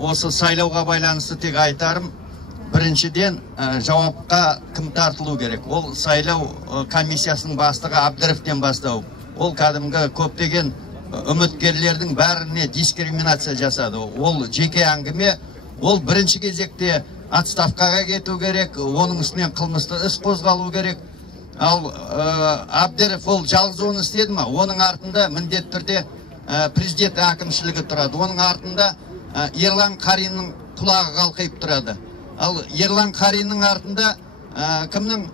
осы сайлауға байланысты тек айтарым, біріншіден жауапқа кім тартылу керек. Ол сайлау комиссиясының бастығы Абдыровтен бастау. Ол кәдімгі көптеген үміткерлердің бәріне дискриминация жасады. Ол жеке әңгіме. Ол бірінші кезекте отставкаға кету керек, оның үстінен қылмысты іс қозғалу керек. Ал Абдыров ол жалғыз оны істеді ма? Оның артында міндетті түрде президент әкімшілігі тұрады. Оның артында Ерлан Қариннің құлағы қалқайып тұрады. Ал Ерлан Қариннің артында кімнің?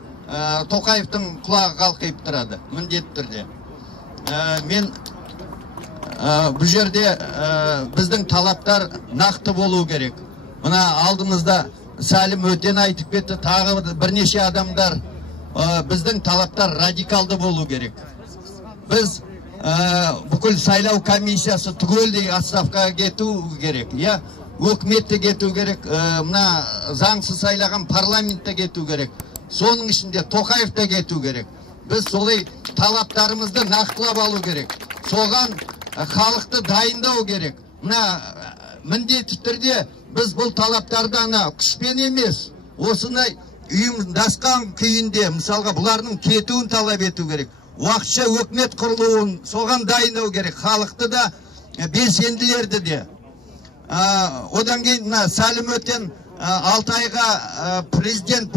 Тоқаевтың құлағы қалқайып тұрады, міндетті түрде. Мен бұл жерде біздің талаптар нақты болу керек. Мына алдымызда Сәлім Өтен айтып кетті, тағы бірнеше адамдар. Біздің талаптар радикалды болу керек. Біз бүкіл сайлау комиссиясы түгелдей отставкаға кету керек. Өкіметте кету керек, мына заңсыз сайлаған парламентте кету керек. Соның ішінде Тоқаевта кету керек. Біз солай талаптарымызды нақтылап алу керек. Соған халықты дайындау керек. Мына міндетті түрде біз бұл талаптарды күшпен емес, осындай ұйымдасқан күйінде, мысалға бұлардың кетуін талап ету керек. Уақытша өкімет құрылуын соған дайындау керек. Халықты да, белсенділерді де. Одан кейін Сәлім Өтен 6 айға президент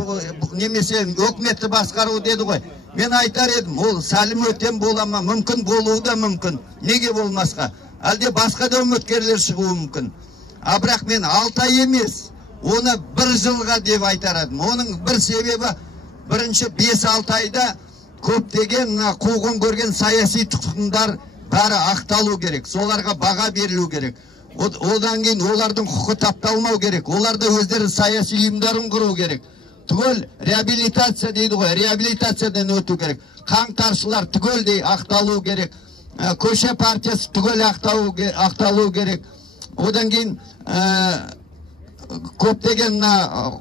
немесе өкіметті басқару деді ғой. Мен айтар едім, ол Сәлім Өтен бола ма? Мүмкін, болуы да мүмкін. Неге болмасқа? Әлде басқа да үміткерлер шығуы мүмкін. Бірақ мен 6 ай емес, оны 1 жылға деп айтарадым. Оның бір себебі, бірінші 5-6 айда көптеген қуғын көрген саяси тұтқындар бәрі ақталу керек. Соларға баға берілу керек. Одан кейін олардың құқы тапталмау керек. Оларда өздері саяси ұйымдарын құру керек. Түгел реабилитация дейді ғой, реабилитациядан өту керек. Қаңтаршылар түгелдей ақталу керек. Көше партиясы түгел ақталу керек. Одан кейін көптеген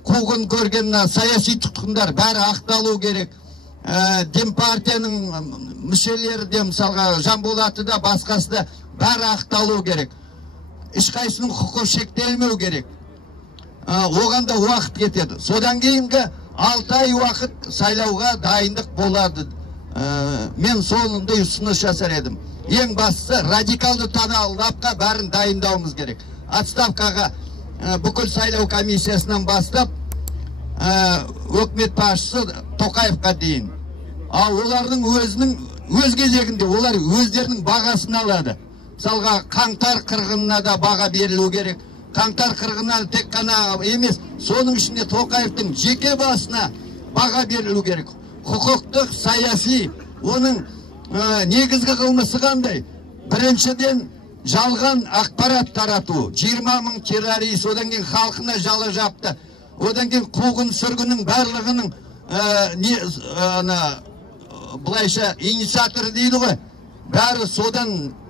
қуғын көрген саяси тұтқындар бәрі ақталу керек. Дем партияның мүшелері де, мысалға Жанболаты да, басқасы да бәрі ақталу керек. Ешқайсының құқы шектелмеу керек. Оғанда уақыт кетеді. Содан кейінгі 6 ай уақыт сайлауға дайындық болады. Мен сонындай ұсыныс жасар едім. Ең бастысы радикалды талапқа бәрін дайындауымыз керек. Отставкаға бүкіл сайлау комиссиясынан бастап өкімет басшысы Тоқаевқа дейін. Ал олардың өз кезегінде олар өздерінің бағасын алады. Мысалға қаңтар қырғынына да баға берілу керек. Қаңтар қырғынына тек қана емес, соның ішінде Тоқаевтың жеке басына баға берілу керек. Құқықтық, саяси, оның негізгі қылмысы қандай? Біріншіден жалған ақпарат тарату. 20 мың террорист, одан кейін халқына жала жапты. Одан кейін қуғын сүргіннің барлығының бұлайша инициаторы дейді ғой. Бәрі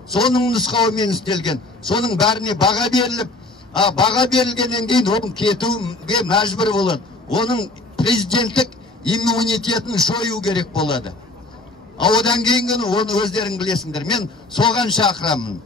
соның нұсқауымен істелген. Соның бәріне баға беріліп, баға берілгеннен кейін оның кетуге мәжбүр болады. Оның президенттік иммунитетін жою керек болады. Одан кейін оны өздерің білесіңдер. Мен соған шақырамын.